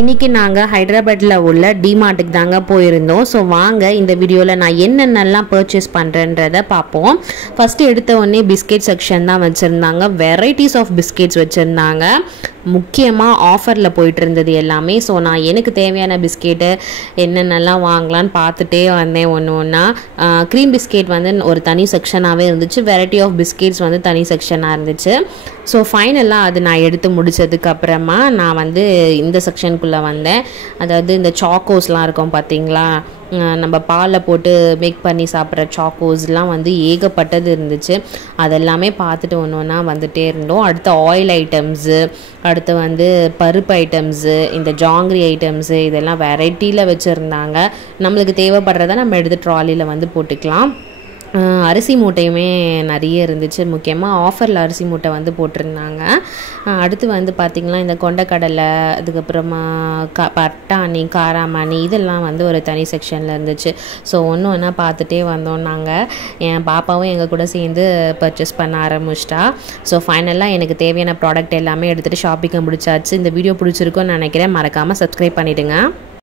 இன்றைக்கி நாங்கள் ஹைதராபாத்தில் உள்ள டிமார்ட்டுக்கு தாங்க போயிருந்தோம். ஸோ வாங்க இந்த வீடியோவில் நான் என்னென்னலாம் பர்ச்சேஸ் பண்ணுறேன்றதை பார்ப்போம். ஃபஸ்ட்டு எடுத்த உடனே பிஸ்கெட் செக்ஷன் தான் வச்சுருந்தாங்க. வெரைட்டிஸ் ஆஃப் பிஸ்கெட்ஸ் வச்சுருந்தாங்க. முக்கியமாக ஆஃபரில் போயிட்டு இருந்தது எல்லாமே. ஸோ நான் எனக்கு தேவையான பிஸ்கெட்டு என்னென்னலாம் வாங்கலான்னு பார்த்துட்டே வந்தேன் ஒன்று ஒன்றா. க்ரீம் பிஸ்கெட் வந்து ஒரு தனி செக்ஷனாகவே இருந்துச்சு. வெரைட்டி ஆஃப் பிஸ்கெட்ஸ் வந்து தனி செக்ஷனாக இருந்துச்சு. ஸோ ஃபைனலாக அது நான் எடுத்து முடித்ததுக்கப்புறமா நான் வந்து இந்த செக்ஷனுக்குள்ளே வந்தேன். அதாவது இந்த சாக்கோஸ்லாம் இருக்கும் பார்த்தீங்களா, நம்ம பாலில் போட்டு மேக் பண்ணி சாப்பிட்ற சாக்கோஸ்லாம் வந்து ஏகப்பட்டது இருந்துச்சு. அதெல்லாமே பார்த்துட்டு ஒன்று ஒன்றா வந்துகிட்டே இருந்தோம். அடுத்து ஆயில் ஐட்டம்ஸு, அடுத்து வந்து பருப்பு ஐட்டம்ஸு, இந்த ஜாங்கிரி ஐட்டம்ஸு, இதெல்லாம் வெரைட்டியில் வச்சுருந்தாங்க. நம்மளுக்கு தேவைப்படுறத நம்ம எடுத்து ட்ராலியில் வந்து போட்டுக்கலாம். அரிசி மூட்டையுமே நிறைய இருந்துச்சு. முக்கியமாக ஆஃபரில் அரிசி மூட்டை வந்து போட்டிருந்தாங்க. அடுத்து வந்து பார்த்திங்கன்னா இந்த கொண்டக்கடலை, அதுக்கப்புறமா பட்டாணி, காராமணி, இதெல்லாம் வந்து ஒரு தனி செக்ஷனில் இருந்துச்சு. ஸோ ஒன்று ஒன்றா பார்த்துட்டே வந்தோம் நாங்கள். என் பாப்பாவும் எங்கள் கூட சேர்ந்து பர்ச்சேஸ் பண்ண ஆரம்பிச்சிட்டா. ஸோ ஃபைனலாக எனக்கு தேவையான ப்ராடக்ட் எல்லாமே எடுத்துகிட்டு ஷாப்பிங்கை முடிச்சாச்சு. இந்த வீடியோ பிடிச்சிருக்குன்னு நினைக்கிறேன். மறக்காமல் சப்ஸ்கிரைப் பண்ணிவிடுங்க.